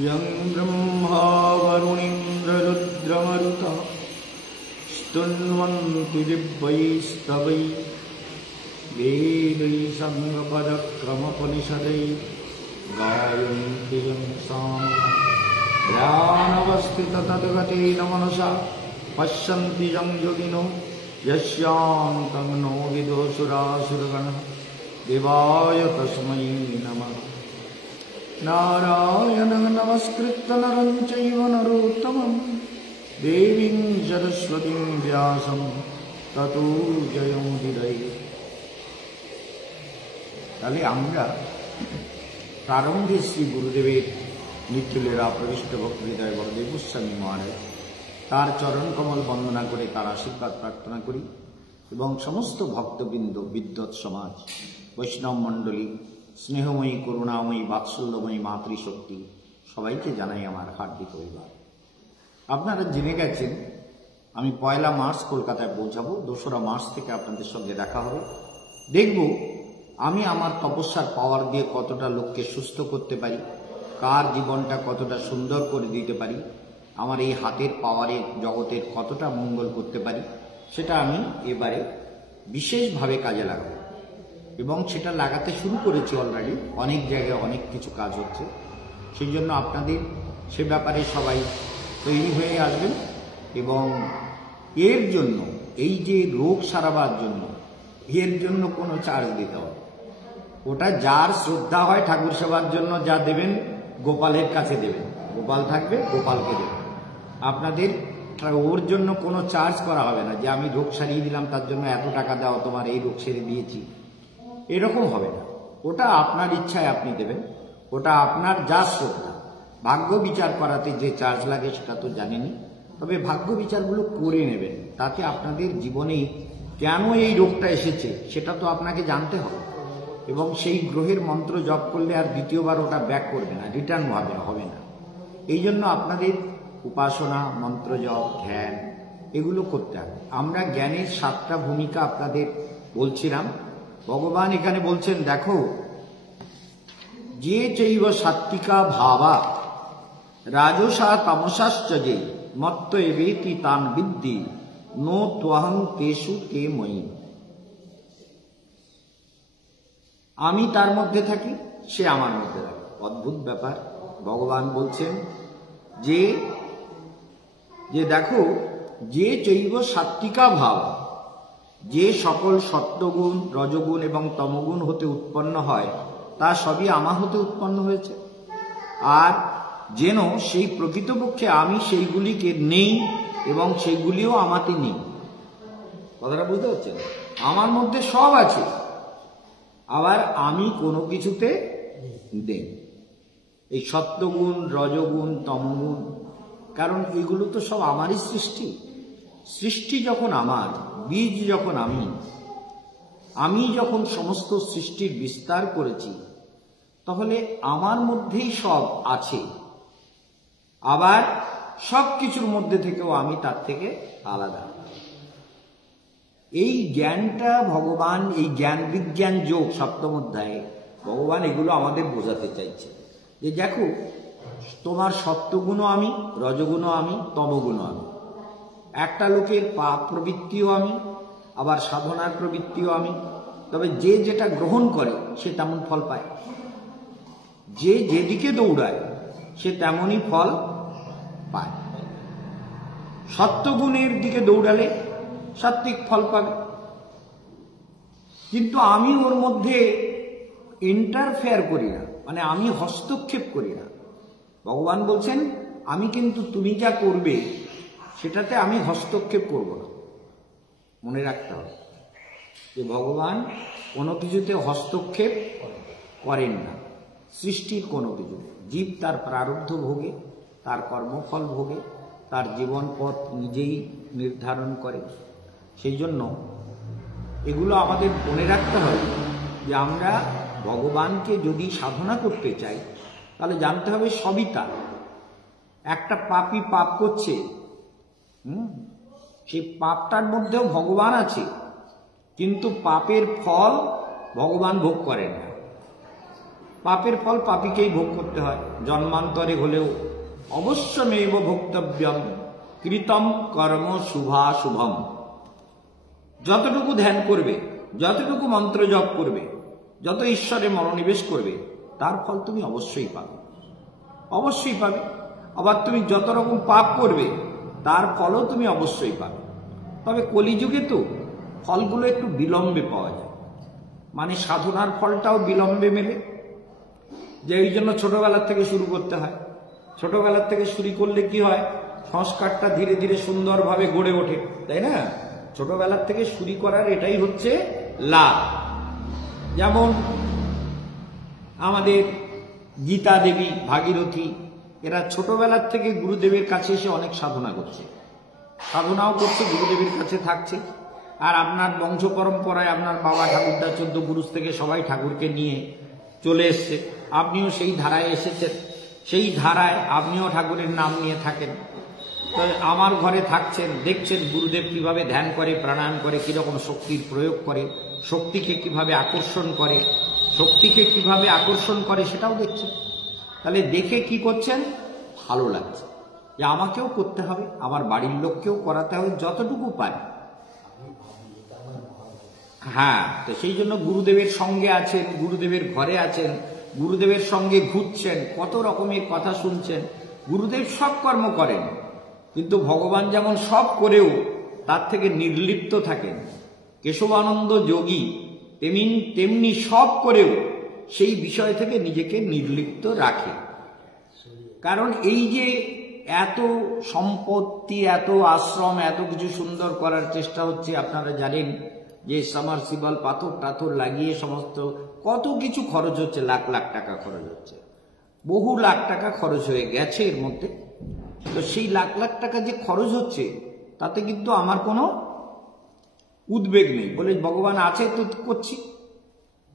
यं ब्रह्मा वरुणीन्द्ररुद्रमरुतः स्तुन्वन्ति दिव्यैस्तवैः वेदैः साङ्गपदक्रमोपनिषदैः गायन्ति यं सामगानं ध्यानवस्थिततद्गतेन मनसा पश्यन्ति यं योगिनो यस्यान्तं नो विदुषुरासुरगणः देवाय तस्मै नमः। नारायणं नमस्कृत्य नरं चैव नरोत्तमं देवीं सरस्वतीं व्यासं ततो जयमुदीरये। তাহলে আমরা প্রারম্ভে শ্রী গুরুদেবের নিত্যলীলা প্রবিষ্ট ভক্তিহৃদয় বলদেব গোস্বামী মহারাজ তার চরণ কমল বন্দনা করে তার আশীর্বাদ প্রার্থনা করি এবং সমস্ত ভক্তবৃন্দ, বিদ্বৎ সমাজ, বৈষ্ণব মণ্ডলী, স্নেহময়ী, করুণাময়ী, বাৎসল্যময়ী মাতৃশক্তি সবাইকে জানাই আমার হার্দিক অভিবাদন। আপনারা জেনে গেছেন আমি 1 মার্চ কলকাতায় পৌঁছাবো। 2রা মার্চ থেকে আপনাদের সঙ্গে দেখা হবে। দেখব আমি আমার তপস্যার পাওয়ার দিয়ে কতটা লোককে সুস্থ করতে পারি, কার জীবনটা কতটা সুন্দর করে দিতে পারি, আমার এই হাতের পাওয়ারে জগতের কতটা মঙ্গল করতে পারি, সেটা আমি এবারে বিশেষভাবে কাজে লাগাবো এবং সেটা লাগাতে শুরু করেছি অলরেডি। অনেক জায়গায় অনেক কিছু কাজ হচ্ছে, সেই জন্য আপনাদের সে ব্যাপারে সবাই তৈরি হয়ে আসবেন এবং এর জন্য এই যে রোগ সারাবার জন্য এর জন্য কোনো চার্জ দিতে হবে। ওটা যার শ্রদ্ধা হয় ঠাকুর সেবার জন্য যা দেবেন গোপালের কাছে দেবেন, গোপাল থাকবে গোপালকে দেবেন। আপনাদের ওর জন্য কোনো চার্জ করা হবে না যে আমি রোগ সারিয়ে দিলাম তার জন্য এত টাকা দাও, তোমার এই রোগ সেরে দিয়েছি, এরকম হবে না। ওটা আপনার ইচ্ছায় আপনি দেবেন, ওটা আপনার যা শ্রদ্ধা। ভাগ্য বিচার করাতে যে চার্জ লাগে সেটা তো জানেনই, তবে ভাগ্য বিচারগুলো করে নেবেন, তাতে আপনাদের জীবনে কেন এই রোগটা এসেছে সেটা তো আপনাকে জানতে হবে এবং সেই গ্রহের মন্ত্র জপ করলে আর দ্বিতীয়বার ওটা ব্যাক করবে না, রিটার্ন হবে না। এই জন্য আপনাদের উপাসনা, মন্ত্র জপ, ধ্যান এগুলো করতে হবে। আমরা জ্ঞানের 7টা ভূমিকা আপনাদের বলছিলাম। ভগবান এখানে বলছেন, দেখো যে চৈব সাত্বিকা ভাবা রাজসা তামসাশ্চ যে মত্ত এবেতি তান বিদ্ধি নো ত্বহং তেষু তে ময়ি। আমি তার মধ্যে থাকি, সে আমার মধ্যে থাকে। অদ্ভুত ব্যাপার। ভগবান বলছেন যে দেখো যে চৈব সাত্বিকা ভাব, যে সকল সত্যগুণ, রজগুণ এবং তমগুণ হতে উৎপন্ন হয় তা সবই আমার হতে উৎপন্ন হয়েছে। আর যেন সেই প্রকৃতপক্ষে আমি সেইগুলিকে নেই এবং সেইগুলিও আমাতে নেই। কথাটা বুঝতে পারছেন? আমার মধ্যে সব আছে, আবার আমি কোনো কিছুতে নেই। এই সত্যগুণ, রজগুণ, তমগুণ, কারণ এগুলো তো সব আমারই সৃষ্টি। সৃষ্টি যখন আমার, বীজ যখন আমি যখন সমস্ত সৃষ্টির বিস্তার করেছি, তাহলে আমার মধ্যেই সব আছে। আবার সব কিছুর মধ্যে থেকেও আমি তার থেকে আলাদা। এই জ্ঞানটা ভগবান, এই জ্ঞান বিজ্ঞান যোগ 7ম অধ্যায়ে ভগবান এগুলো আমাদের বোঝাতে চাইছে যে দেখো তোমার সত্যগুণও আমি, রজগুণও আমি, তমগুণও আমি। একটা লোকের পাপ প্রবৃত্তিও আমি, আবার সাধনার প্রবৃত্তিও আমি। তবে যে যেটা গ্রহণ করে সে তেমন ফল পায়, যে যেদিকে দৌড়ায় সে তেমনই ফল পায়। সত্যগুণের দিকে দৌড়ালে সাত্বিক ফল পাবে, কিন্তু আমি ওর মধ্যে ইন্টারফেয়ার করি না, মানে আমি হস্তক্ষেপ করি না। ভগবান বলছেন আমি কিন্তু তুমি যা করবে সেটাতে আমি হস্তক্ষেপ করব না। মনে রাখতে হবে যে ভগবান কোনো কিছুতে হস্তক্ষেপ করেন না, সৃষ্টির কোনো কিছু। জীব তার প্রারব্ধ ভোগে, তার কর্মফল ভোগে, তার জীবন পথ নিজেই নির্ধারণ করে। সেই জন্য এগুলো আমাদের মনে রাখতে হবে যে আমরা ভগবানকে যদি সাধনা করতে চাই তাহলে জানতে হবে সবই তার। একটা পাপী পাপ করছে, সেই পাপটার মধ্যেও ভগবান আছে, কিন্তু পাপের ফল ভগবান ভোগ করেন না। পাপের ফল পাপীকেই ভোগ করতে হয়, জন্মান্তরে হলেও। অবশ্যমেব ভোক্তব্যম কৃতম কর্ম শুভাশুভম। যতটুকু ধ্যান করবে, যতটুকু মন্ত্র জপ করবে, যত ঈশ্বরে মনোনিবেশ করবে, তার ফল তুমি অবশ্যই পাবে, অবশ্যই পাবে। আবার তুমি যত রকম পাপ করবে, তার ফলও তুমি অবশ্যই পাবে। তবে কলিযুগে তো ফলগুলো একটু বিলম্বে পাওয়া যায়, মানে সাধনার ফলটাও বিলম্বে মেলে, যে এই জন্য ছোটবেলার থেকে শুরু করতে হয়। ছোটবেলার থেকে শুরু করলে কি হয়, সংস্কারটা ধীরে ধীরে সুন্দরভাবে গড়ে ওঠে, তাই না? ছোটবেলার থেকে শুরু করার এটাই হচ্ছে লাভ। যেমন আমাদের গীতা দেবী, ভাগীরথী, এরা ছোটবেলার থেকে গুরুদেবের কাছে এসে অনেক সাধনা করছে, সাধনাও করছে, গুরুদেবের কাছে থাকছে। আর আপনার বংশ পরম্পরায় আপনার বাবা ঠাকুরদা 14 পুরুষ থেকে সবাই ঠাকুরকে নিয়ে চলে এসছে, আপনিও সেই ধারায় এসেছেন, সেই ধারায় আপনিও ঠাকুরের নাম নিয়ে থাকেন। তো আমার ঘরে থাকছেন, দেখছেন গুরুদেব কিভাবে ধ্যান করে, প্রাণায়াম করে, কিরকম শক্তির প্রয়োগ করে, শক্তিকে কিভাবে আকর্ষণ করে, শক্তিকে কিভাবে আকর্ষণ করে সেটাও দেখছেন। তাহলে দেখে কি করছেন, ভালো লাগছে যে আমাকেও করতে হবে, আমার বাড়ির লোককেও করাতে হবে যতটুকু পারি। হ্যাঁ, তো সেই জন্য গুরুদেবের সঙ্গে আছেন, গুরুদেবের ঘরে আছেন, গুরুদেবের সঙ্গে ঘুরছেন, কত রকমের কথা শুনছেন। গুরুদেব সব কর্ম করেন, কিন্তু ভগবান যেমন সব করেও তার থেকে নির্লিপ্ত থাকেন। কেশবানন্দ যোগী তেমনি সব করেও সেই বিষয় থেকে নিজেকে নির্লিপ্ত রাখে। কারণ এই যে এত সম্পত্তি, এত আশ্রম, এত কিছু সুন্দর করার চেষ্টা হচ্ছে, আপনারা জানেন যে সাবমার্সিবল পাথর টাথর লাগিয়ে সমস্ত কত কিছু খরচ হচ্ছে, লাখ লাখ টাকা খরচ হচ্ছে, বহু লাখ টাকা খরচ হয়ে গেছে এর মধ্যে। তো সেই লাখ লাখ টাকা যে খরচ হচ্ছে, তাতে কিন্তু আমার কোনো উদ্বেগ নেই। বলে ভগবান আছে তো করছি,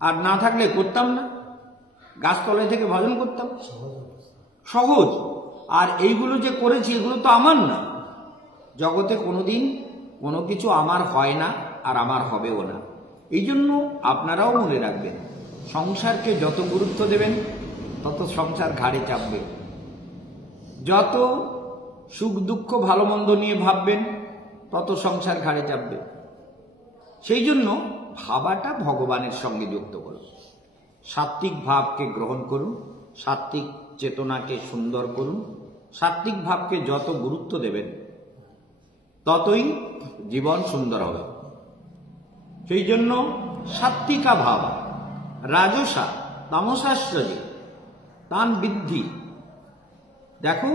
আর না থাকলে করতাম না, গাছতলায় থেকে ভজন করতাম, সহজ। আর এইগুলো যে করেছি, এগুলো তো আমার না। জগতে কোনোদিন কোনো কিছু আমার হয় না, আর আমার হবেও না। এই জন্য আপনারাও মনে রাখবেন, সংসারকে যত গুরুত্ব দেবেন, তত সংসার ঘাড়ে চাপবে। যত সুখ দুঃখ ভালো মন্দ নিয়ে ভাববেন, তত সংসার ঘাড়ে চাপবে। সেই জন্য ভাবাটা ভগবানের সঙ্গে যুক্ত করুন, সাত্ত্বিক ভাবকে গ্রহণ করুন, সাত্ত্বিক চেতনাকে সুন্দর করুন। সাত্ত্বিক ভাবকে যত গুরুত্ব দেবেন, ততই জীবন সুন্দর হবে। সেই জন্য সাত্ত্বিকা ভাব, রাজসা তামসাশ্রয়ে তান বৃদ্ধি। দেখো,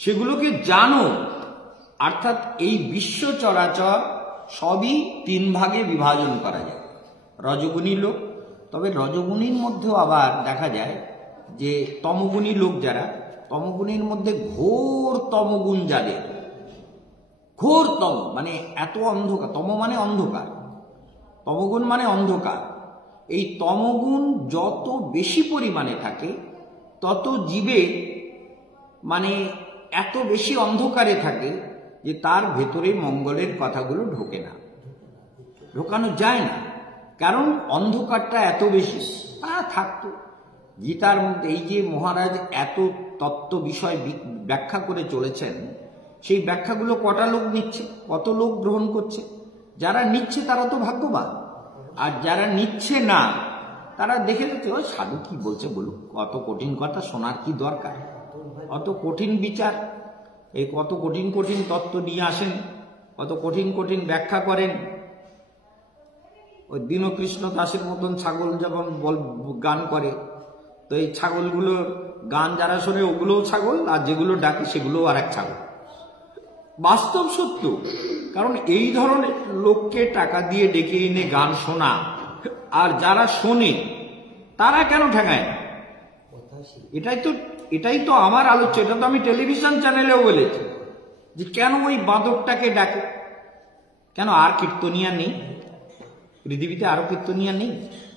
সেগুলোকে জানো, অর্থাৎ এই বিশ্ব চরাচর সবই 3 ভাগে বিভাজন করা যায়। রজগুণী লোক, তবে রজগুণীর মধ্যেও আবার দেখা যায় যে তমগুণী লোক যারা, তমগুণীর মধ্যে ঘোর তমগুণ যাদের, ঘোর তম মানে এত অন্ধকার, তম মানে অন্ধকার, তমগুণ মানে অন্ধকার। এই তমগুণ যত বেশি পরিমাণে থাকে, তত জীবে মানে এত বেশি অন্ধকারে থাকে যে তার ভেতরে মঙ্গলের কথাগুলো ঢোকে না, ঢোকানো যায় না। কারণ অন্ধকারটা এত বেশি। তা থাকতো গীতার মধ্যে, এই যে মহারাজ এত তত্ত্ব বিষয় ব্যাখ্যা করে চলেছেন, সেই ব্যাখ্যাগুলো কটা লোক নিচ্ছে, কত লোক গ্রহণ করছে? যারা নিচ্ছে তারা তো ভাগ্যবান, আর যারা নিচ্ছে না তারা দেখে যাচ্ছে, ওই সাধু কি বলছে বলুক, অত কঠিন কথা শোনার কি দরকার, অত কঠিন বিচার, এই কত কঠিন কঠিন তত্ত্ব নিয়ে আসেন, কত কঠিন কঠিন ব্যাখ্যা করেন। ওই দীনকৃষ্ণ দাসের মতন ছাগল যখন গান করে, তো এই ছাগলগুলোর গান যারা শোনে ওগুলোও ছাগল, আর যেগুলো ডাকে সেগুলোও আর এক ছাগল। বাস্তব সত্য। কারণ এই ধরনের লোককে টাকা দিয়ে ডেকে এনে গান শোনা, আর যারা শোনে তারা কেন ঠেঙায়? এটাই তো আমার আলোচ্য। এটা তো আমি টেলিভিশন চ্যানেলেও বলেছি যে কেন ওই বাঁদরটাকে ডাকে, কেন আর কীর্তনিয়া নেই পৃথিবীতে? আরো কীর্তনিয়া নেই?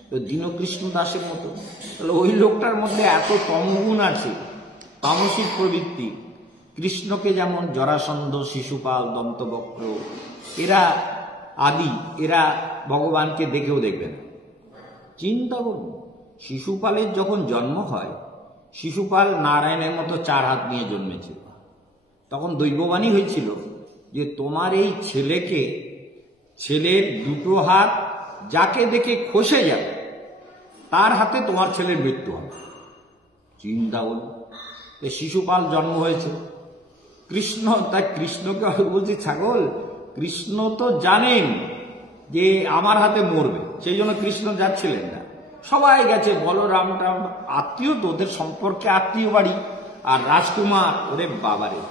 তো দীনকৃষ্ণ দাসের মতো, তাহলে ওই লোকটার মধ্যে এত তমগুণ আছে, তামসিক প্রবৃত্তি, কৃষ্ণকে যেমন জরাসন্ধ, শিশুপাল, দন্তবক্র এরা আদি, এরা ভগবানকে দেখেও দেখবে না। চিন্তা করুন, শিশুপালের যখন জন্ম হয়, শিশুপাল নারায়ণের মতো 4 হাত নিয়ে জন্মেছিল। তখন দৈববাণী হয়েছিল যে তোমার এই ছেলের 2 হাত যাকে দেখে খসে যাবে তার হাতে তোমার ছেলের মৃত্যু হবে। চিন্তা করুন, শিশুপাল জন্ম হয়েছে। কৃষ্ণকে বলছে ছাগল, কৃষ্ণ তো জানেন যে আমার হাতে মরবে, সেই জন্য কৃষ্ণ যাচ্ছিলেন না। সবাই গেছে, বলরামটা আত্মীয়, তো ওদের সম্পর্কে আত্মীয় বাড়ি। আর রাজকুমার, ওরে বাবারে,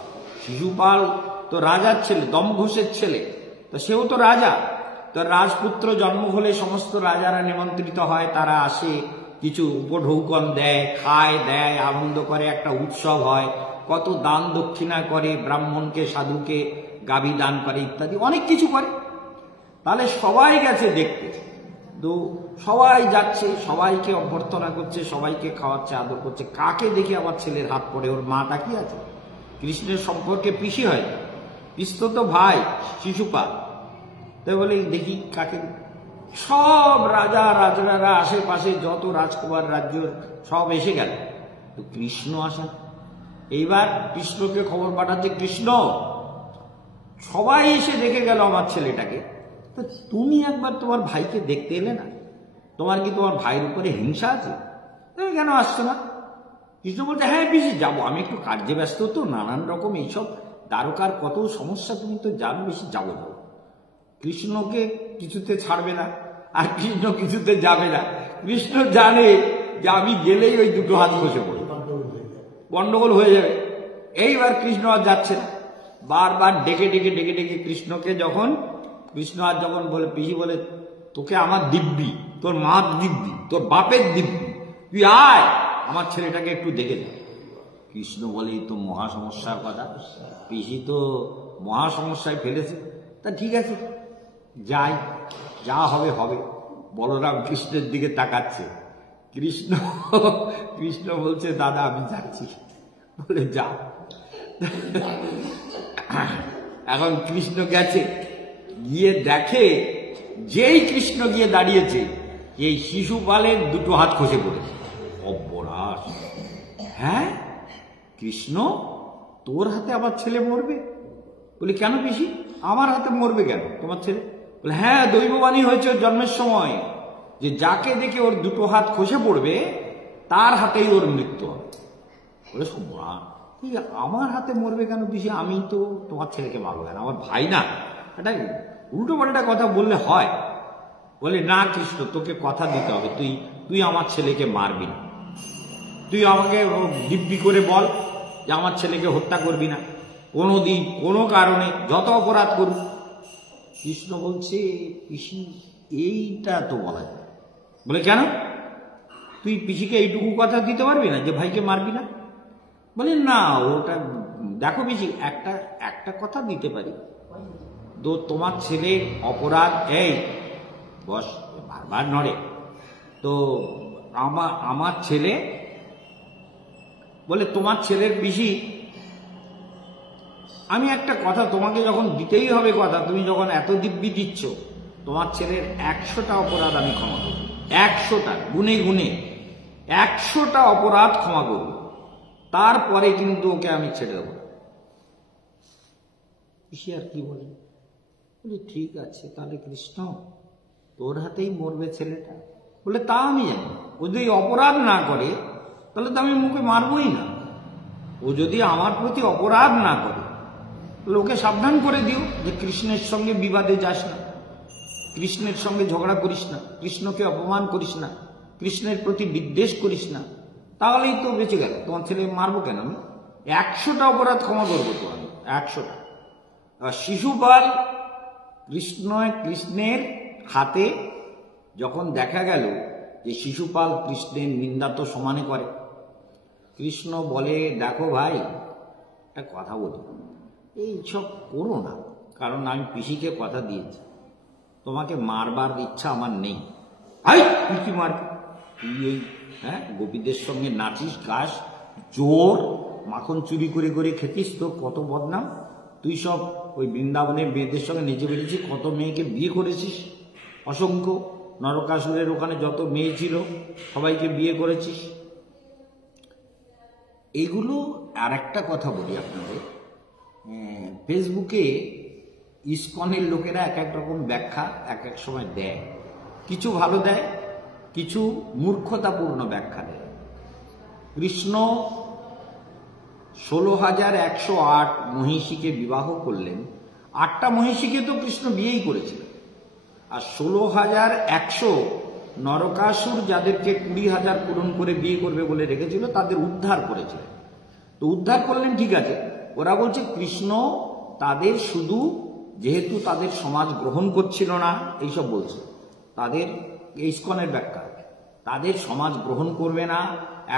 শিশুপাল তো রাজার ছেলে, দমঘোষের ছেলে, তো সেও তো রাজা। তো রাজপুত্র জন্ম হলে সমস্ত রাজারা নিমন্ত্রিত হয়, তারা আসে, কিছু উপঢৌকন দেয়, খায় দেয়, আনন্দ করে, একটা উৎসব হয়, কত দান দক্ষিণা করে, ব্রাহ্মণকে সাধুকে গাভী দান করে ইত্যাদি অনেক কিছু করে। তাহলে সবাই গেছে দেখতে, তো সবাই যাচ্ছে, সবাইকে অভ্যর্থনা করছে, সবাইকে খাওয়াচ্ছে, আদর করছে। কাকে দেখে আমার ছেলের হাত পড়ে? ওর মাটা কি আছে? কৃষ্ণের সম্পর্কে পিসি হয়, কৃষ্ণ তো ভাই শিশুপাল। তাই বলে দেখি কাকে, সব রাজারা আশেপাশে যত রাজকুমার রাজ্য সব এসে গেল, তো কৃষ্ণ আসে। এইবার কৃষ্ণকে খবর পাঠাচ্ছে, কৃষ্ণ সবাই এসে দেখে গেল আমার ছেলেটাকে, তো তুমি একবার তোমার ভাইকে দেখতে এলে না? তোমার কি তোমার ভাইয়ের উপরে হিংসা আছে? তুমি কেন আসছো না? কৃষ্ণ বলছে, হ্যাঁ পিসি যাবো, আমি একটু কার্যে ব্যস্ত, তো নানান রকম এইসব দ্বারকার কত সমস্যা তুমি তো জানো, বেশি যাবো। কৃষ্ণকে কিছুতে ছাড়বে না, আর কৃষ্ণ কিছুতে যাবে না। কৃষ্ণ জানে যে আমি গেলেই ওই 2 হাত খসে পড়বে, গন্ডগোল হয়ে যাবে। এইবার কৃষ্ণ আর যাচ্ছে না, বারবার ডেকে কৃষ্ণকে কৃষ্ণ আর যখন বলে, পিসি বলে, তোকে আমার দিব্যি, তোর মার দিব্যি, তোর বাপের দিব্যি, তুই আয় আমার ছেলেটাকে একটু দেখে দে। কৃষ্ণ বলে, এই তো মহা সমস্যার কথা, পিসি তো মহা সমস্যায় ফেলেছে। তা ঠিক আছে, যাই, যা হবে হবে। বলরাম কৃষ্ণের দিকে তাকাচ্ছে, কৃষ্ণ বলছে, দাদা আমি যাচ্ছি। বলে যা। এখন কৃষ্ণ গেছে, গিয়ে দেখে, যেই কৃষ্ণ গিয়ে দাঁড়িয়েছে, এই শিশুপালের 2 হাত খসে পড়েছে। অপরাশ, হ্যাঁ কৃষ্ণ, তোর হাতে আমার ছেলে মরবে? বলি কেন পিসি, আমার হাতে মরবে কেন তোমার ছেলে? বলে হ্যাঁ, দৈববাণী হয়েছে ওর জন্মের সময় যে যাকে দেখে ওর 2 হাত খসে পড়বে তার হাতেই ওর মৃত্যু হবে। বলে আমার হাতে মরবে কেন পিসি? আমি তো তোমার ছেলেকে মারবো কেন? আমার ভাই না? এটা উল্টো পাল্টা কথা বললে হয়? বলে না কৃষ্ণ, তোকে কথা দিতে হবে, তুই আমার ছেলেকে মারবি না। তুই আমাকে দিব্যি করে বল যে আমার ছেলেকে হত্যা করবি না কোনোদিন, কোনো কারণে, যত অপরাধ করবি। কৃষ্ণ বলছে, পিসি এইটা তো বলা যায়। বলে কেন? তুই পিসিকে এইটুকু কথা দিতে পারবি না যে ভাইকে মারবি না? বলে না, ওটা দেখো পিসি, একটা কথা দিতে পারি, তো তোমার ছেলের অপরাধ, এই বস বারবার নড়ে, তো আমার ছেলে, বলে তোমার ছেলের পিসি, আমি একটা কথা তোমাকে যখন দিতেই হবে কথা, তুমি যখন এত দিব্যি দিচ্ছ, তোমার ছেলের 100টা অপরাধ আমি ক্ষমা করব, 100টা গুনে 100টা অপরাধ ক্ষমা করব, তারপরে কিন্তু ওকে আমি ছেড়ে দেবো। পিসি আর কি বলে? বলে ঠিক আছে, তাহলে কৃষ্ণ তোর হাতেই মরবে ছেলেটা। বলে তা আমি জানি, ও যদি অপরাধ না করে তাহলে তো আমি মুখে মারবই না। ও যদি আমার প্রতি অপরাধ না করে তাহলে ওকে সাবধান করে দিও যে কৃষ্ণের সঙ্গে বিবাদে যাস না, কৃষ্ণের সঙ্গে ঝগড়া করিস না, কৃষ্ণকে অপমান করিস না, কৃষ্ণের প্রতি বিদ্বেষ করিস না, তাহলেই তো বেঁচে গেল। তোমার ছেলে মারবো কেন আমি? 100টা অপরাধ ক্ষমা করবো তো আমি, 100টা। শিশুপাল কৃষ্ণের হাতে যখন দেখা গেল যে শিশুপাল কৃষ্ণের নিন্দা তো সমানে করে, কৃষ্ণ বলে, দেখো ভাই, একটা কথা বলি, এইসব করো না, কারণ আমি পিসিকে কথা দিয়েছি, তোমাকে মারবার ইচ্ছা আমার নেই। ভাই তুই কি মারবি? তুই ওই গোপীদের সঙ্গে নাচিস গাস, জোর, মাখন চুরি করে করে খেতিস, তো কত বদনাম, তুই সব ওই বৃন্দাবনের মেয়েদের সঙ্গে নেচে বেরিয়েছিস, কত মেয়েকে বিয়ে করেছিস, অসংখ্য নরকাসুরের ওখানে যত মেয়ে ছিল সবাইকে বিয়ে করেছিস। এইগুলো আর একটা কথা বলি আপনাদের, ফেসবুকে ইসকনের লোকেরা এক এক রকম ব্যাখ্যা এক এক সময় দেয়, কিছু ভালো দেয়, কিছু মূর্খতাপূর্ণ ব্যাখ্যা দেয়। কৃষ্ণ 16,108 মহিষীকে বিবাহ করলেন, 8টা মহিষীকে তো কৃষ্ণ বিয়েই করেছিলেন, আর 16,100 নরকাসুর যাদেরকে 20,000 পূরণ করে বিয়ে করবে বলে রেখেছিল তাদের উদ্ধার করেছিলেন। তো উদ্ধার করলেন, ঠিক আছে, ওরা বলছে কৃষ্ণ তাদের শুধু যেহেতু তাদের সমাজ গ্রহণ করছিল না, এইসব বলছে, তাদের ইসকনের ব্যাখ্যা, তাদের সমাজ গ্রহণ করবে না,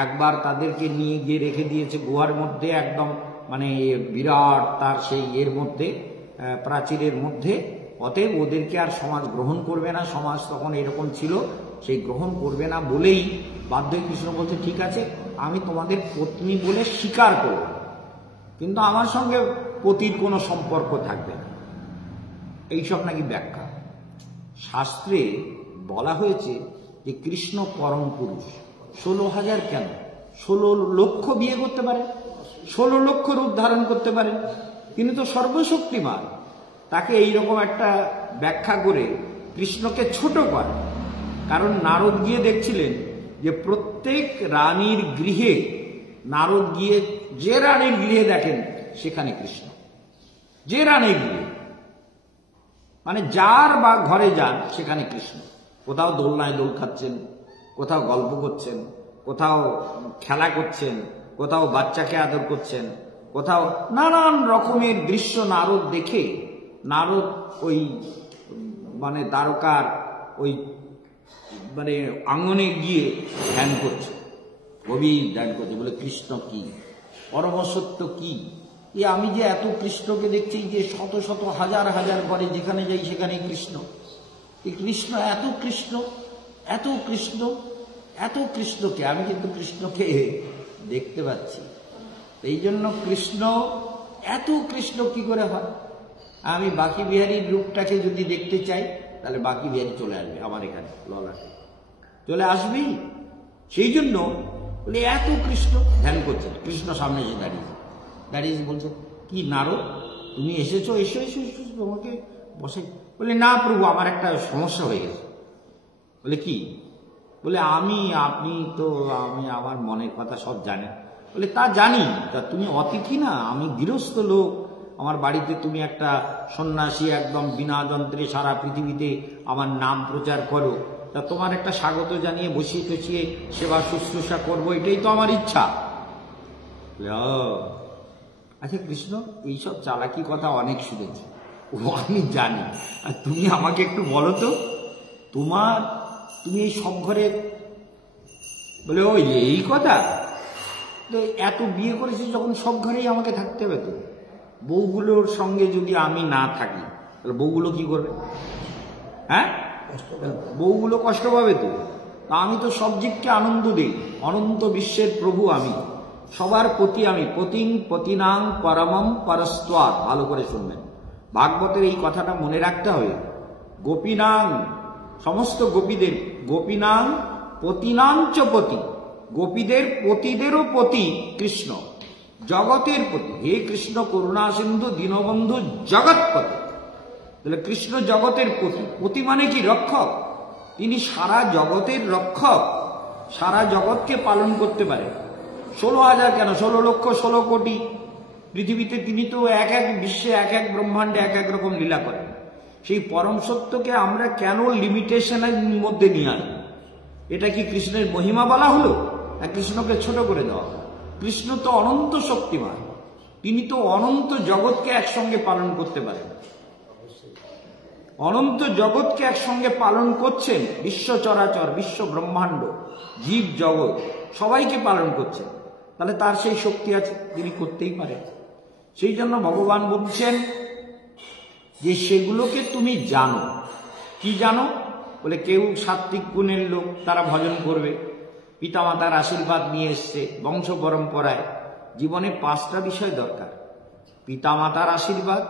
একবার তাদেরকে নিয়ে গিয়ে রেখে দিয়েছে গুহার মধ্যে, একদম মানে বিরাট তার সেই এর মধ্যে, প্রাচীরের মধ্যে, অতএব ওদেরকে আর সমাজ গ্রহণ করবে না, সমাজ তখন এরকম ছিল, সেই গ্রহণ করবে না বলেই বাধ্য হয়ে কৃষ্ণ বলছে ঠিক আছে আমি তোমাদের পত্নী বলে স্বীকার করব, কিন্তু আমার সঙ্গে পতির কোনো সম্পর্ক থাকবে না। এইসব নাকি ব্যাখ্যা। শাস্ত্রে বলা হয়েছে যে কৃষ্ণ পরম পুরুষ, 16,000 কেন, 16 লক্ষ বিয়ে করতে পারে, 16 লক্ষ রূপ ধারণ করতে পারেন, তিনি তো সর্বশক্তিমান। তাকে এইরকম একটা ব্যাখ্যা করে কৃষ্ণকে ছোট করে, কারণ নারদ গিয়ে দেখছিলেন যে প্রত্যেক রানীর গৃহে, নারদ গিয়ে যে রানীর গৃহে দেখেন সেখানে কৃষ্ণ, যে রানীর গৃহে, মানে যার বা ঘরে যান সেখানে কৃষ্ণ। কোথাও দোলনায় দোল খাচ্ছেন, কোথাও গল্প করছেন, কোথাও খেলা করছেন, কোথাও বাচ্চাকে আদর করছেন, কোথাও নানান রকমের দৃশ্য নারদ দেখে, নারদ ওই মানে দ্বারকার ওই মানে আঙ্গনে গিয়ে ধ্যান করছে, গভীর ধ্যান করছে, বলে কৃষ্ণ কি, পরমসত্য কি, এ আমি যে এত কৃষ্ণকে দেখছি, যে শত শত হাজার হাজার করে যেখানে যাই সেখানে কৃষ্ণ, এই কৃষ্ণ, এত কৃষ্ণ, এত কৃষ্ণ, এত কৃষ্ণকে আমি কিন্তু কৃষ্ণকে দেখতে পাচ্ছি। এই জন্য কৃষ্ণ, এত কৃষ্ণ কি করে হয়? আমি বাকি বিহারীর রূপটাকে যদি দেখতে চাই তাহলে বাকি বিহারী চলে আসবে আমার এখানে, ললাটে চলে আসবেই। সেই জন্য বলে এত কৃষ্ণ ধ্যান করছে, কৃষ্ণ সামনে এসে দাঁড়িয়ে বলছে কি নারদ তুমি এসেছো, এসো এসো এসো তোমাকে বসে। বলে না প্রভু আমার একটা সমস্যা হয়ে গেছে। বলে কি? বলে আপনি তো আমার মনের কথা সব জানেন। বলে তা জানি, তা তুমি অতিথি না, আমি গৃহস্থ লোক, আমার বাড়িতে তুমি একটা সন্ন্যাসী, একদম বিনা যন্ত্রে সারা পৃথিবীতে আমার নাম প্রচার করো, তা তোমার একটা স্বাগত জানিয়ে বসিয়ে টসিয়ে সেবা শুশ্রূষা করবো, এটাই তো আমার ইচ্ছা। আচ্ছা কৃষ্ণ এইসব চালাকি কথা অনেক শুনেছি, ও আমি জানি, আর তুমি আমাকে একটু বলো তো তুমি এই সব ঘরে, বলে ও এই কথা, তো এত বিয়ে করেছিস যখন সব ঘরেই আমাকে থাকতে হবে, তো বউগুলোর সঙ্গে যদি আমি না থাকি তাহলে বউগুলো কি করবে? হ্যাঁ, বউগুলো কষ্ট পাবে তো। আমি তো সব জীবকে আনন্দ দিই, অনন্ত বিশ্বের প্রভু আমি, সবার প্রতি আমি, পতিং পতিনাং পরমম পরস্ত্বাৎ। ভালো করে শুনবেন, ভাগবতের এই কথাটা মনে রাখতে হবে। গোপীনাং, সমস্ত গোপীদের, গোপীনাং পতিনাঞ্চ পতি, গোপীদের পতিদেরও পতি কৃষ্ণ, জগতের পতি। হে কৃষ্ণ করুণা সিন্ধু দীনবন্ধু জগৎপতি। তাহলে কৃষ্ণ জগতের পতি, পতি মানে কি? রক্ষক। তিনি সারা জগতের রক্ষক, সারা জগৎকে পালন করতে পারে। 16,000 কেন, 16 লক্ষ 16 কোটি পৃথিবীতে তিনি তো এক এক বিশ্বে, এক এক ব্রহ্মাণ্ডে এক এক রকম লীলা করেন। সেই পরম সত্যকে আমরা কেন লিমিটেশনের মধ্যে নিয়ে আসবো? এটা কি কৃষ্ণের মহিমা বলা হলো, না কৃষ্ণকে ছোট করে দেওয়া? কৃষ্ণ তো অনন্ত শক্তিমান, তিনি তো অনন্ত জগৎকে একসঙ্গে পালন করতে পারেন, অনন্ত জগৎকে একসঙ্গে পালন করছেন। বিশ্ব চরাচর, বিশ্ব ব্রহ্মাণ্ড, জীব জগৎ সবাইকে পালন করছেন, তাহলে তার সেই শক্তি আছে, তিনি করতেই পারেন। সেই জন্য ভগবান বলছেন যে সেগুলোকে তুমি জানো। কি জানো? বলে কেউ সাত্বিক গুণের লোক, তারা ভজন করবে, পিতামাতার আশীর্বাদ নিয়ে এসছে বংশ পরম্পরায়, জীবনে 5টা বিষয় দরকার: পিতামাতার আশীর্বাদ,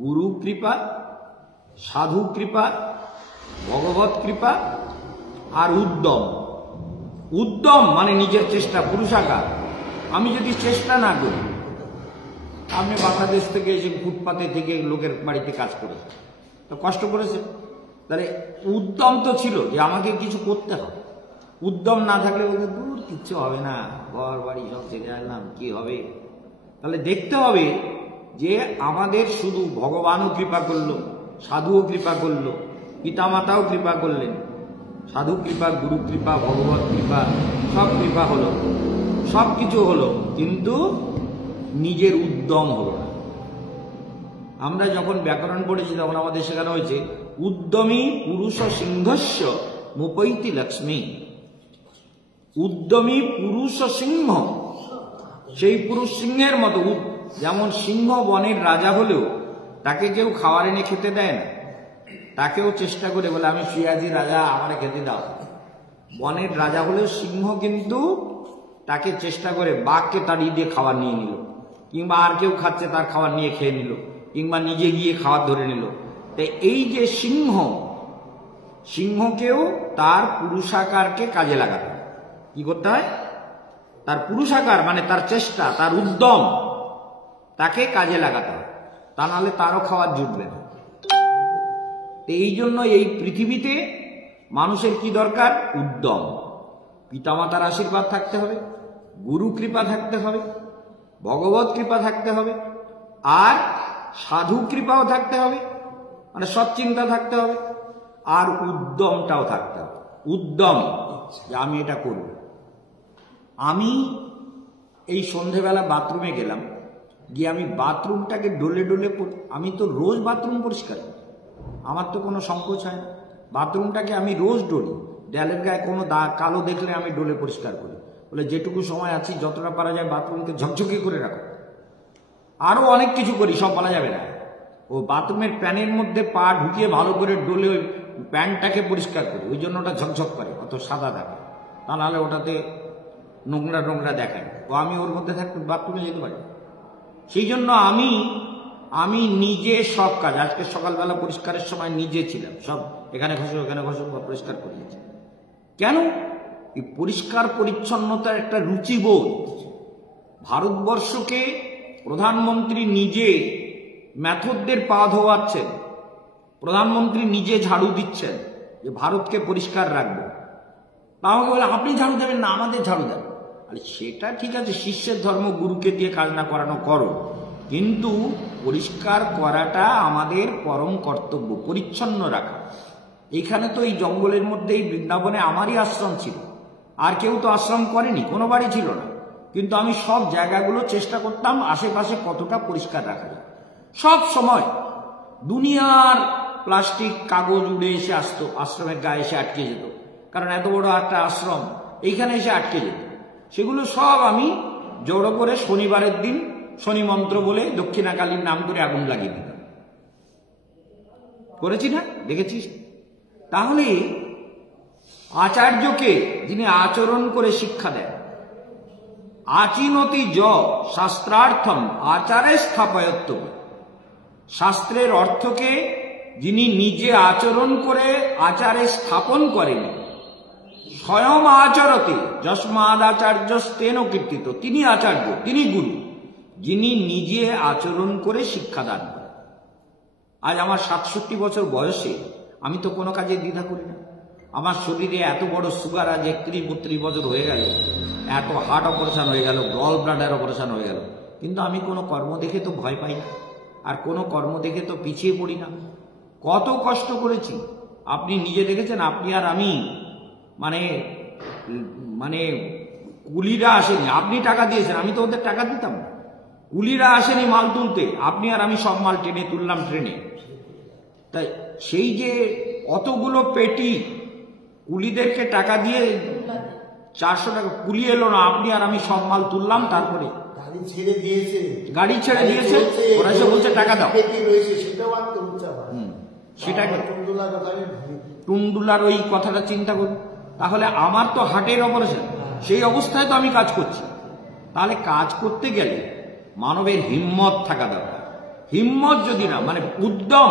গুরু কৃপা, সাধু কৃপা, ভগবত কৃপা আর উদ্যম। উদ্যম মানে নিজের চেষ্টা, পুরুষাকার। আমি যদি চেষ্টা না করি, আপনি বাংলাদেশ থেকে এসে ফুটপাতে থেকে লোকের বাড়িতে কাজ করেছে, তো কষ্ট করেছে, তাহলে উদ্যম তো ছিল যে আমাকে কিছু করতে হবে। উদ্যম না থাকলে বলতে দূর কিচ্ছু হবে না, ঘর বাড়ি সব ছেড়ে আসলাম, কি হবে? তাহলে দেখতে হবে যে আমাদের শুধু ভগবানও কৃপা করলো, সাধুও কৃপা করলো, পিতামাতাও কৃপা করলেন, সাধু কৃপা, গুরু কৃপা, ভগবত কৃপা, সব কৃপা হলো, সব কিছু হলো, কিন্তু নিজের উদ্যম হলো না। আমরা যখন ব্যাকরণ পড়েছি তখন আমাদের শেখানো হয়েছে উদ্যমী পুরুষ সিংহস্য মুপৈতি লক্ষ্মী। উদ্যমী পুরুষ সিংহ, সেই পুরুষ সিংহের মতো। যেমন সিংহ বনের রাজা হলেও তাকে কেউ খাবার এনে খেতে দেয় না, তাকেও চেষ্টা করে বলে আমি সিয়াজি রাজা, আমারে খেতে দাও। বনের রাজা হলেও সিংহ কিন্তু তাকে চেষ্টা করে, বাঘকে তাড়িয়ে দিয়ে খাবার নিয়ে নিল, কিংবা আর কেউ খাচ্ছে তার খাবার নিয়ে খেয়ে নিল, কিংবা নিজে গিয়ে খাবার ধরে নিল। তাই এই যে সিংহ, সিংহকেও তার পুরুষাকারকে কাজে লাগাতে হয়। কি করতে হয়? তার পুরুষাকার মানে তার চেষ্টা, তার উদ্যম, তাকে কাজে লাগাতে হয়, তা নাহলে তারও খাবার জুটবে না। এই জন্য এই পৃথিবীতে মানুষের কি দরকার? উদ্যম। পিতামাতার আশীর্বাদ থাকতে হবে, গুরু কৃপা থাকতে হবে, ভগবত কৃপা থাকতে হবে, আর সাধু কৃপাও থাকতে হবে, মানে সৎচিন্তা থাকতে হবে, আর উদ্যমটাও থাকতে হবে। উদ্যম যে আমি এটা করব। আমি এই সন্ধেবেলা বাথরুমে গেলাম, গিয়ে আমি বাথরুমটাকে ডলে ডলে, আমি তো রোজ বাথরুম পরিষ্কার করি, আমার তো কোনো সংকোচ হয় না। বাথরুমটাকে আমি রোজ ডলি, দেয়ালের গায়ে কোনো দাগ কালো দেখলে আমি ডলে পরিষ্কার করি, বলে যেটুকু সময় আছে যতটা পারা যায় বাথরুমকে ঝকঝকে করে রাখো। আরো অনেক কিছু করি, সব বলা যাবে না। ও বাথরুমের প্যানের মধ্যে পা ঢুকিয়ে ভালো করে ডলে ওই প্যানটাকে পরিষ্কার করি, ওই জন্য ওটা ঝকঝক করে, অত সাদা থাকে, তা নাহলে ওটাতে নোংরা নোংরা দেখায়। ও আমি ওর মধ্যে থাকতে বাথরুমে যেতে পারি। সেই জন্য আমি নিজে সব কাজ, আজকে সকালবেলা পরিষ্কারের সময় নিজে ছিলাম, সব এখানে ঘষো ওখানে ঘষো পরিষ্কার করে দিয়েছি। কেন? এই পরিষ্কার পরিচ্ছন্নতার একটা রুচিবোধ। ভারতবর্ষকে প্রধানমন্ত্রী নিজে মেথডদের পা ধোয়াচ্ছেন, প্রধানমন্ত্রী নিজে ঝাড়ু দিচ্ছেন যে ভারতকে পরিষ্কার রাখবো। আমাকে বলে আপনি ঝাড়ু দেবেন না, আমাদের ঝাড়ু দেন। আরে সেটা ঠিক আছে, শিষ্যের ধর্ম, গুরুকে দিয়ে কাজ না করানো করো, কিন্তু পরিষ্কার করাটা আমাদের পরম কর্তব্য, পরিচ্ছন্ন রাখা। এখানে তো এই জঙ্গলের মধ্যে এই বৃন্দাবনে আমারই আশ্রম ছিল, আর কেউ তো আশ্রম করেনি, কোনো বাড়ি ছিল না, কিন্তু আমি সব জায়গাগুলো চেষ্টা করতাম আশেপাশে কতটা পরিষ্কার রাখা যায়। সব সময় দুনিয়ার প্লাস্টিক কাগজ উড়ে এসে আসতো, আশ্রমের গায়ে এসে আটকে যেত, কারণ এত বড় একটা আশ্রম এইখানে এসে আটকে যেত। সেগুলো সব আমি জড়ো করে শনিবারের দিন শনি মন্ত্র বলে দক্ষিণাকালীর নাম করে আগুন লাগিয়ে দিতাম। করেছি না? দেখেছিস? তাহলে আচার্যকে যিনি আচরণ করে শিক্ষা দেন, আচিনতি য শাস্ত্রার্থম আচারে স্থাপয়ত্ব, শাস্ত্রের অর্থকে যিনি নিজে আচরণ করে আচারে স্থাপন করেন, স্বয়ং আচরতে যস্মাদ আচার্যস্তেন কীর্তিত, তিনি আচার্য, তিনি গুরু, যিনি নিজে আচরণ করে শিক্ষাদান করেন। আজ আমার 67 বছর বয়সে আমি তো কোনো কাজে দ্বিধা করি না। আমার শরীরে এত বড় সুগার, আজ 31-32 বছর হয়ে গেল, এত হার্ট অপারেশন হয়ে গেল, গল ব্লাডার অপারেশন হয়ে গেল, কিন্তু আমি কোনো কর্ম দেখে তো ভয় পাই না, আর কোনো কর্ম দেখে তো পিছিয়ে পড়ি না। কত কষ্ট করেছি আপনি নিজে দেখেছেন। আপনি আর আমি মানে মানে কুলিরা আসেনি, আপনি টাকা দিয়েছেন, আমি তো ওদের টাকা দিতাম না। কুলিরা আসেনি মাল তুলতে, আপনি আর আমি সব মাল টেনে তুললাম ট্রেনে। তাই সেই যে অতগুলো পেটি কুলিদেরকে টাকা দিয়ে 400 টাকা কুলি এলো না, আপনি আর আমি সব মাল তুললাম, তারপরে গাড়ি ছেড়ে দিয়েছে, ওরা এসে বলছে টাকা দাও। সেটাকে টুনডুলার ওই কথাটা চিন্তা করুন। তাহলে আমার তো হার্টের অপারেশন, সেই অবস্থায় তো আমি কাজ করছি, তাহলে কাজ করতে গেলে মানবের হিম্মত থাকা দরকার। হিম্মত যদি না, মানে উদ্যম,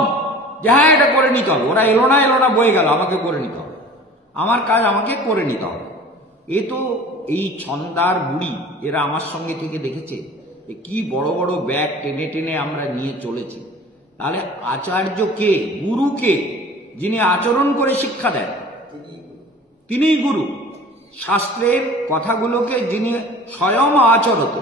যে হ্যাঁ এটা করে নিতে হবে, ওরা এলো না বয়ে গেল, আমাকে করে নিতে হবে, আমার কাজ আমাকে করে নিতে হবে। এ তো এই ছন্দার বুড়ি এরা আমার সঙ্গে থেকে দেখেছে কি বড় বড় ব্যাগ টেনে টেনে আমরা নিয়ে চলেছি। তাহলে আচার্য কে, গুরু কে? যিনি আচরণ করে শিক্ষা দেন, তিনিই গুরু। শাস্ত্রের কথাগুলোকে যিনি স্বয়ং আচরত,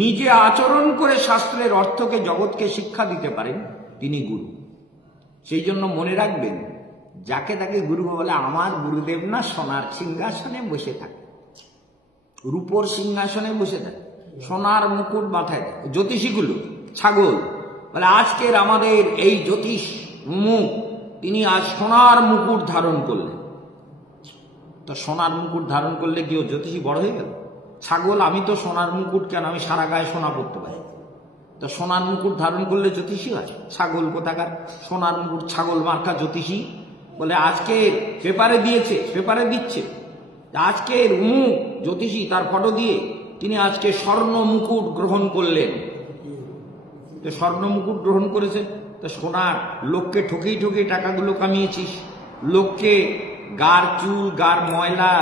নিজে আচরণ করে শাস্ত্রের অর্থকে জগৎকে শিক্ষা দিতে পারেন, তিনি গুরু। সেই জন্য মনে রাখবেন, যাকে তাকে গুরু বলে, আমার গুরুদেব না সোনার সিংহাসনে বসে থাকে, রূপোর সিংহাসনে বসে থাকে, সোনার মুকুট মাথায় থাকে। জ্যোতিষীগুলো ছাগল বলে আজকের আমাদের এই জ্যোতিষ মুখ, তিনি আজ সোনার মুকুট ধারণ করলেন। তো সোনার মুকুট ধারণ করলে কি ও জ্যোতিষী বড় হয়ে গেল? ছাগল, আমি তো সোনার মুকুট কেন, আমি সারা গায়ে সোনা পড়তে পারি। তো সোনার মুকুট ধারণ করলে জ্যোতিষী হয়? ছাগল কোথাকার, সোনার মুকুট ছাগল মার্কা জ্যোতিষী। বলে আজকে পেপারে দিয়েছে, পেপারে দিচ্ছে আজকের মুখ জ্যোতিষী, তার ফটো দিয়ে তিনি আজকে স্বর্ণ মুকুট গ্রহণ করলেন। স্বর্ণ মুকুট গ্রহণ করেছে, তো সোনার লোককে ঠকিয়ে ঠকিয়ে টাকাগুলো কামিয়েছিস, লোককে গার চুল, গার ময়লা,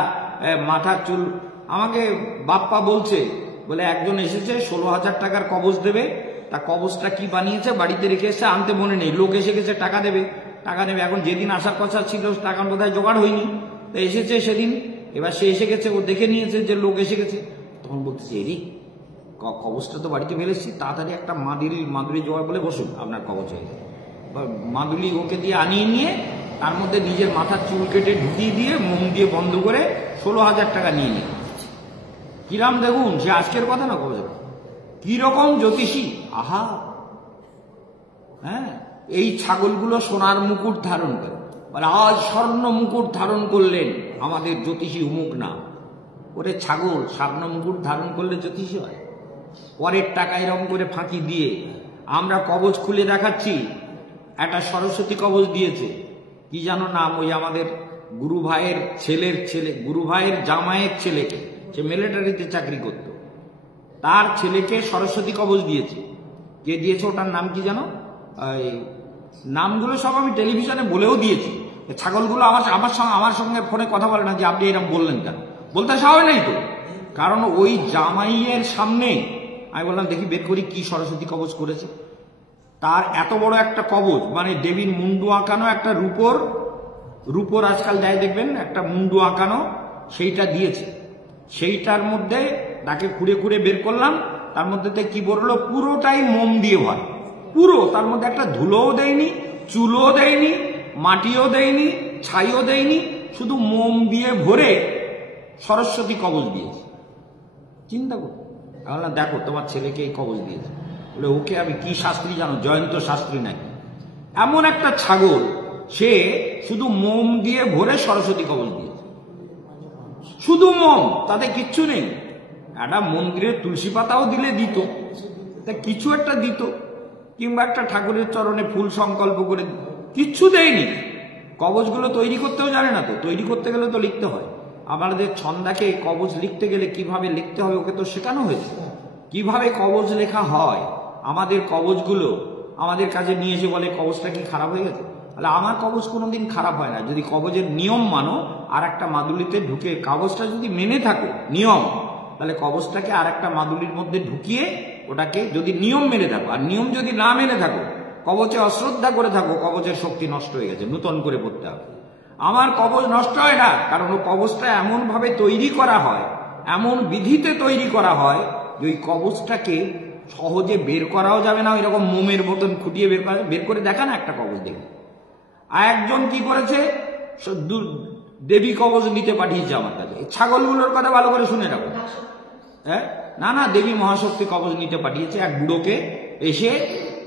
মাথার চুল। আমাকে বাপ্পা বলছে, বলে একজন এসেছে 16,000 টাকার কবচ দেবে, তা কবচটা কি বানিয়েছে বাড়িতে রেখে এসে, আনতে মনে নেই, লোক এসে গেছে টাকা দেবে। এখন যেদিন আসার কথা ছিল টাকা বোধহয় জোগাড় হয়নি, তো এসেছে সেদিন, এবার সে এসে গেছে, ও দেখে নিয়েছে যে লোক এসে গেছে, তখন বলতেছে এরি কবচটা তো বাড়িতে ফেলেছি, তাড়াতাড়ি একটা মাদুলি জোগাড় বলে বসুন, আপনার কবচ হয়ে যায়। মাদুলি ওকে দিয়ে আনিয়ে নিয়ে তার মধ্যে নিজের মাথার চুল কেটে ঢুকিয়ে দিয়ে মোম দিয়ে বন্ধ করে 16,000 টাকা নিয়ে নিয়ে। কিরাম দেখুন, সে আজকের কথা না, কবে কি রকম জ্যোতিষী। আহা, হ্যাঁ, এই ছাগলগুলো সোনার মুকুট ধারণ করে, বলে আজ স্বর্ণ মুকুট ধারণ করলেন আমাদের জ্যোতিষী উমুক না। ওরে ছাগল, স্বর্ণ মুকুট ধারণ করলে জ্যোতিষী হয়? পরের টাকা এরকম করে ফাঁকি দিয়ে আমরা কবচ খুলে দেখাচ্ছি, একটা সরস্বতী কবচ দিয়েছে, কি জানো নাম, ওই আমাদের গুরু ভাইয়ের ছেলের ছেলে, গুরু ভাইয়ের জামাইয়ের ছেলেকে, সে মিলিটারিতে চাকরি করত, তার ছেলেকে সরস্বতী কবচ দিয়েছে। কে দিয়েছে ওটার নাম কি জানো? নামগুলো সব আমি টেলিভিশনে বলেও দিয়েছি। ছাগলগুলো আমার সঙ্গে ফোনে কথা বলে না যে আপনি এরকম বললেন কেন, বলতে সাহস নেই তো। কারণ ওই জামাইয়ের সামনে আমি বললাম দেখি বের করি কি সরস্বতী কবচ করেছে। তার এত বড় একটা কবচ, মানে দেবীর মুন্ডু আঁকানো একটা রূপোর আজকাল যাই দেখবেন একটা মুন্ডু আঁকানো, সেইটা দিয়েছে। সেইটার মধ্যে তাকে খুঁড়ে খুঁড়ে বের করলাম, তার মধ্যে কি বললো, পুরোটাই মোম দিয়ে ভয়, পুরো, তার মধ্যে একটা ধুলোও দেয়নি, চুলও দেয়নি, মাটিও দেয়নি, ছাইও দেয়নি, শুধু মোম দিয়ে ভরে সরস্বতী কবচ দিয়েছে। চিন্তা করো, দেখো তোমার ছেলেকে এই কবচ দিয়েছে, বলে ওকে আমি কি শাস্ত্রী জানো, জয়ন্ত শাস্ত্রী নাকি। এমন একটা ছাগল, সে শুধু মোম দিয়ে ভরে সরস্বতী কবচ দিয়েছে, শুধু মোম, তাতে কিচ্ছু নেই। একটা মন্দিরে তুলসী পাতাও দিলে দিত, তা কিছু একটা দিত, কিংবা একটা ঠাকুরের চরণে ফুল সংকল্প করে, কিচ্ছু দেয়নি। কবচগুলো তৈরি করতেও জানে না, তো তৈরি করতে গেলে তো লিখতে হয়। আমাদের ছন্দাকে কবচ লিখতে গেলে কিভাবে লিখতে হবে ওকে তো শেখানো হয়েছে, কিভাবে কবচ লেখা হয়। আমাদের কবচগুলো আমাদের কাছে নিয়ে এসে বলে কবচটা কি খারাপ হয়ে গেছে, তাহলে আমার কবচ কোনোদিন খারাপ হয় না। যদি কবচের নিয়ম মানো, আর একটা মাদুলিতে ঢুকে কবচটা যদি মেনে থাকো নিয়ম, তাহলে কবচটাকে আর একটা মাদুলির মধ্যে ঢুকিয়ে ওটাকে যদি নিয়ম মেনে থাকো, আর নিয়ম যদি না মেনে থাকো, কবচে অশ্রদ্ধা করে থাকো, কবচের শক্তি নষ্ট হয়ে গেছে, নূতন করে পড়তে হবে। আমার কবচ নষ্ট হয় না, কারণ ও কবচটা এমন ভাবে তৈরি করা হয়, এমন বিধিতে তৈরি করা হয় যে ওই কবচটাকে সহজে বের করাও যাবে না, এরকম মোমের মতন খুঁটিয়ে বের করে দেখা না একটা কবচ দেখে। আর একজন কি করেছে, দেবী কবচ নিতে পাঠিয়েছে আমার কাছে। ছাগলগুলোর কথা ভালো করে শুনে রাখো, হ্যাঁ, না দেবী মহাশক্তি কবচ নিতে পাঠিয়েছে এক বুড়োকে। এসে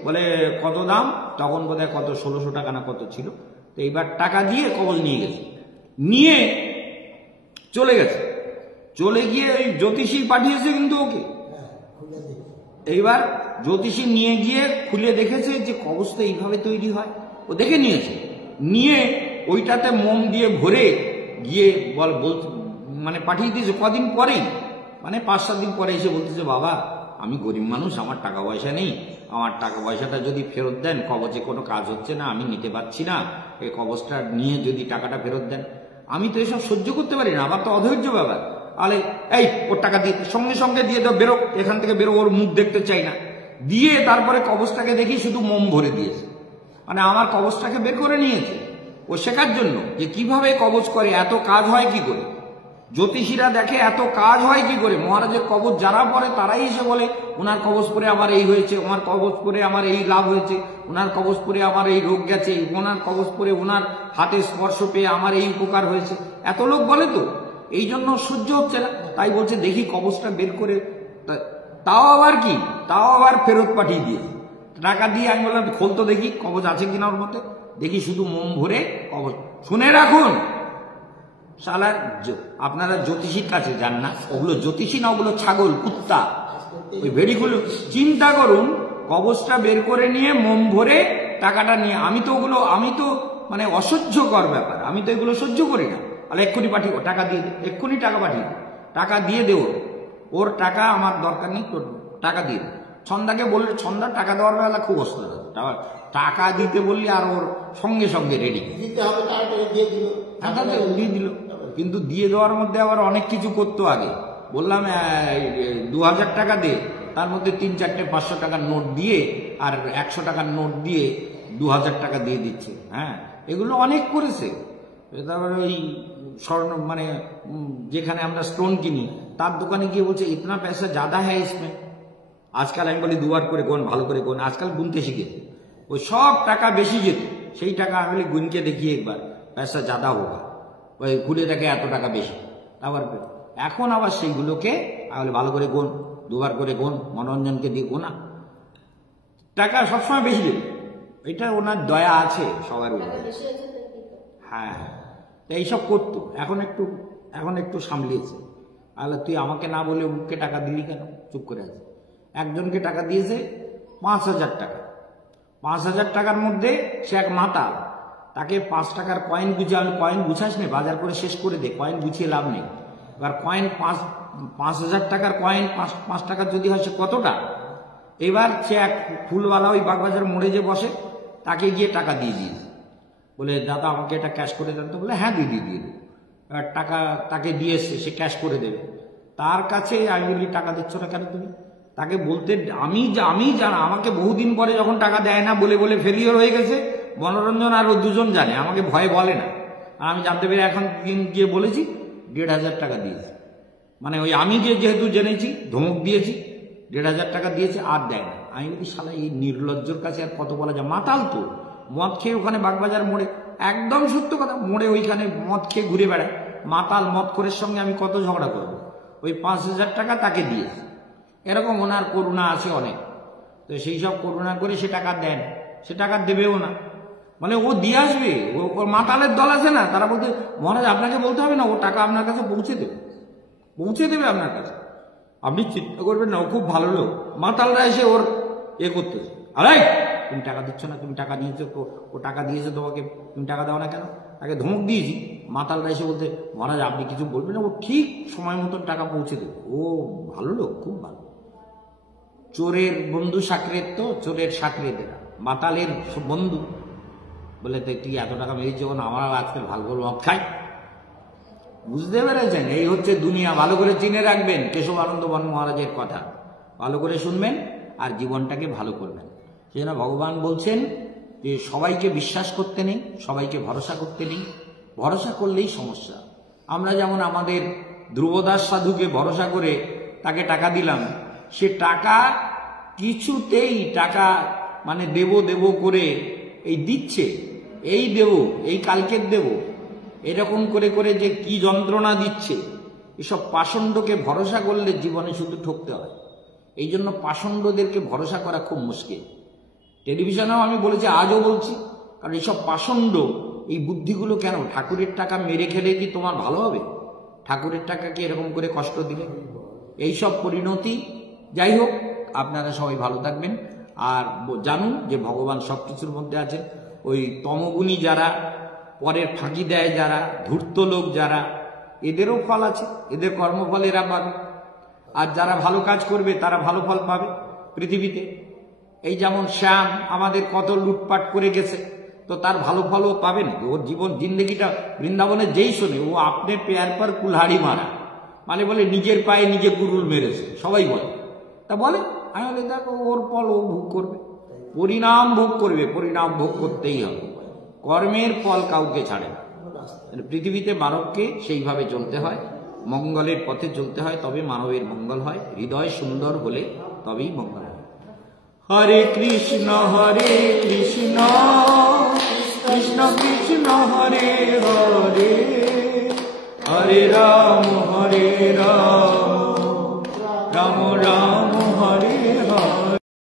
বলে কত দাম, তখন বোধহয় কত 1600 টাকা না কত ছিল। তো এইবার টাকা দিয়ে কবচ নিয়ে গেছে, নিয়ে চলে গেছে, চলে গিয়ে ওই জ্যোতিষী পাঠিয়েছে কিন্তু ওকে। এইবার জ্যোতিষী নিয়ে গিয়ে খুলে দেখেছে যে কবচটা এইভাবে তৈরি হয়, ও দেখে নিয়েছে, নিয়ে ওইটাতে মোম দিয়ে ভরে গিয়ে মানে পাঠিয়ে দিয়েছে। কদিন পরেই মানে 5-7 দিন পরে এসে বলতেছে, বাবা আমি গরিব মানুষ, আমার টাকা পয়সা নেই, আমার টাকা পয়সাটা যদি ফেরত দেন, কবচে কোনো কাজ হচ্ছে না, আমি নিতে পারছি না, এই কবচটা নিয়ে যদি টাকাটা ফেরত দেন। আমি তো এসব সহ্য করতে পারি না, আবার তো অধৈর্য ব্যাপার। আরে এই ওর টাকা দিয়ে সঙ্গে সঙ্গে দিয়ে দাও, বেরো এখান থেকে, বেরো, ওর মুখ দেখতে চাই না। দিয়ে তারপরে কবচটাকে দেখি শুধু মোম ভরে দিয়েছে, মানে আমার কবচটাকে বের করে নিয়েছে ও শেখার জন্য যে কিভাবে কবচ করে, এত কাজ হয় কি করে। জ্যোতিষীরা দেখে এত কাজ হয় কি করে। মহারাজের কবচ যারা পড়ে তারাই এসে বলে, ওনার কবচ পরে আমার এই হয়েছে, ওনার কবচ পরে আমার এই লাভ হয়েছে, ওনার কবচ পরে আমার এই রোগ গেছে, ওনার কবচ পরে ওনার হাতে স্পর্শ পেয়ে আমার এই উপকার হয়েছে। এত লোক বলে তো, এই জন্য সহ্য হচ্ছে না, তাই বলছে দেখি কবচটা বের করে। তাও আবার কি, তাও আবার ফেরত পাঠিয়ে দিয়েছে টাকা দিয়ে। আমি বললাম খোলতো দেখি কবচ আছে কিনা ওর মধ্যে, দেখি শুধু মোম ভরে কবচ। শুনে রাখুন শালা, আপনারা জ্যোতিষীর কাছে যান না, ওগুলো জ্যোতিষী না, ওগুলো ছাগল কুত্তা, ওই ভেড়িগুলো। চিন্তা করুন, কবচটা বের করে নিয়ে মোম ভরে টাকাটা নিয়ে। আমি তো মানে অসহ্যকর ব্যাপার, আমি তো এগুলো সহ্য করি না। তাহলে এক্ষুনি পাঠিয়ে টাকা দিয়ে দে, এক্ষুনি টাকা পাঠিয়ে টাকা দিয়ে দেবো, ওর টাকা আমার দরকার নেই, তোর টাকা দিয়ে দে। ছন্দাকে বললে, ছন্দা টাকা দেওয়ার বেলা খুব অসুবিধা, টাকা দিতে বললি আর ওর সঙ্গে সঙ্গে রেডি দিয়ে দিল। কিন্তু দিয়ে দেওয়ার মধ্যে আবার অনেক কিছু করতো। আগে বললাম 2000 টাকা দে, তার মধ্যে 3-4টে 500 টাকার নোট দিয়ে আর 100 টাকার নোট দিয়ে 2000 টাকা দিয়ে দিচ্ছে। হ্যাঁ, এগুলো অনেক করেছে। তারপরে ওই স্বর্ণ, মানে যেখানে আমরা স্টোন কিনি তার দোকানে গিয়ে বলছে ইতনা পয়সা জাদা হ্যাঁ ইসমে। আজকাল আমি বলি দুবার করে গোন, ভালো করে গোন, আজকাল গুনতে শিখেছে। ওই সব টাকা বেশি যেত, সেই টাকা আমি বলি গুনকে দেখিয়ে একবার, পয়সা জাদা হোগা, ওই ঘুরে দেখে এত টাকা বেশি। আবার এখন আবার সেইগুলোকে আমি ভালো করে গোন, দুবার করে গোন, মনোরঞ্জনকে দিয়ে গোনা, টাকা সবসময় বেশি দেবে। এটা ওনার দয়া আছে সবার উপরে। হ্যাঁ, এইসব করতো, এখন একটু সামলিয়েছে। আল্লাহ, তুই আমাকে না বলে মুখকে টাকা দিলি কেন, চুপ করে আছে। একজনকে টাকা দিয়েছে 5000 টাকা। 5000 টাকার মধ্যে সে এক মাতাল, তাকে 5 টাকার কয়েন গুছিয়ে, আমি কয়েন গুছাস নে, বাজার করে শেষ করে দে, কয়েন গুছিয়ে লাভ নেই। এবার কয়েন 5000 টাকার কয়েন 5 টাকার যদি হয় সে কতটা। এবার সে এক ফুলওয়ালা ওই বাগবাজার মোড়ে যে বসে, তাকে গিয়ে টাকা দিয়ে দিয়েছে, বলে দাদা আমাকে এটা ক্যাশ করে দেন তো। বলে হ্যাঁ দিদি দিয়ে দেবে। টাকা তাকে দিয়েছে, সে ক্যাশ করে দেবে। তার কাছে আমি বলি টাকা দিচ্ছ না কেন তুমি? তাকে বলতে আমি জানা, আমাকে বহুদিন পরে যখন টাকা দেয় না বলে বলে ফেলিওর হয়ে গেছে, মনোরঞ্জন আর ও দুজন জানে, আমাকে ভয়ে বলে না। আর আমি জানতে পেরে এখন গিয়ে বলেছি 1500 টাকা দিয়েছি। মানে ওই আমি যেহেতু জেনেছি, ধমক দিয়েছি, 1500 টাকা দিয়েছে, আর দেয় না। আমি বলি শালা এই নির্লজ্জর কাছে আর কত বলা যায়। মাতাল তো, মদ খেয়ে ওখানে বাগবাজার মোড়ে, একদম সত্য কথা, মোড়ে ওইখানে মদ খেয়ে ঘুরে বেড়ায়। মাতাল মদখোরের সঙ্গে আমি কত ঝগড়া করব। ওই 5000 টাকা তাকে দিয়েছে। এরকম ওনার করুণা আছে অনেক, তো সেই সব করুণা করে সে টাকা দেন, সে টাকা দেবেও না, মানে ও দিয়ে আসবে। ওর মাতালের দল আছে না, তারা বলতে মহারাজ আপনাকে বলতে হবে না, ও টাকা আপনার কাছে পৌঁছে দেবে আপনার কাছে, আপনি চিন্তা করবেন না, ও খুব ভালো লোক। মাতালরা এসে ওর করতেছে, আরে তুমি টাকা দিচ্ছ না, তুমি টাকা নিয়েছো, ও টাকা দিয়েছে তোমাকে, তুমি টাকা দাও না কেন? তাকে ধমক দিয়েছি। মাতালরা এসে বলতে মহারাজ আপনি কিছু বলবেন না, ও ঠিক সময় মতন টাকা পৌঁছে দেবে। ও ভালো লোক, খুব ভালো। চোরের বন্ধু সাকরের, তো চোরের সাকরেদের, মাতালের বন্ধু। বলে তুই এত টাকা মেরেছি যখন, আমার আজকে ভালো করে মদ খাই। বুঝতে পেরেছেন? এই হচ্ছে দুনিয়া। ভালো করে চিনে রাখবেন কেশবানন্দ বন মহারাজের কথা, ভালো করে শুনবেন আর জীবনটাকে ভালো করবেন। সেই জন্য ভগবান বলছেন যে সবাইকে বিশ্বাস করতে নেই, সবাইকে ভরসা করতে নেই। ভরসা করলেই সমস্যা। আমরা যেমন আমাদের ধ্রুবদাস সাধুকে ভরসা করে তাকে টাকা দিলাম, সে টাকা কিছুতেই টাকা মানে দেব করে এই দিচ্ছে, এই দেব, এই কালকের দেব, এরকম করে করে যে কি যন্ত্রণা দিচ্ছে। এসব পাষণ্ডকে ভরসা করলে জীবনে শুধু ঠকতে হয়। এই জন্য পাষণ্ডদেরকে ভরসা করা খুব মুশকিল। টেলিভিশনেও আমি বলেছি, আজও বলছি, কারণ এইসব পাষণ্ড এই বুদ্ধিগুলো কেন? ঠাকুরের টাকা মেরে খেলে কি তোমার ভালো হবে? ঠাকুরের টাকাকে এরকম করে কষ্ট দিলে এইসব পরিণতি। যাই হোক, আপনারা সবাই ভালো থাকবেন আর জানুন যে ভগবান সব কিছুর মধ্যে আছেন। ওই তমগুণী যারা, পরের ফাঁকি দেয় যারা, ধূর্ত লোক যারা, এদেরও ফল আছে, এদের কর্মফল এরা পাবে। আর যারা ভালো কাজ করবে তারা ভালো ফল পাবে পৃথিবীতে। এই যেমন শ্যাম আমাদের কত লুটপাট করে গেছে, তো তার ভালো ফলও পাবেন। ওর জীবন জিন্দগিটা বৃন্দাবনে যেই শোনে ও আপনি পেয়ার পর কুলহাড়ি মারা, মানে বলে নিজের পায়ে নিজে গুরুল মেরেছে, সবাই বলে। তা বলে, আমি বলে দেখো ওর ফল ও ভোগ করবে, পরিণাম ভোগ করবে, পরিণাম ভোগ করতেই হবে, কর্মের ফল কাউকে ছাড়ে না। পৃথিবীতে মানবকে সেইভাবে চলতে হয়, মঙ্গলের পথে চলতে হয়, তবে মানবের মঙ্গল হয়। হৃদয় সুন্দর হলে তবেই মঙ্গল হয়। হরে কৃষ্ণ কৃষ্ণ কৃষ্ণ হরে হরে, হরে রাম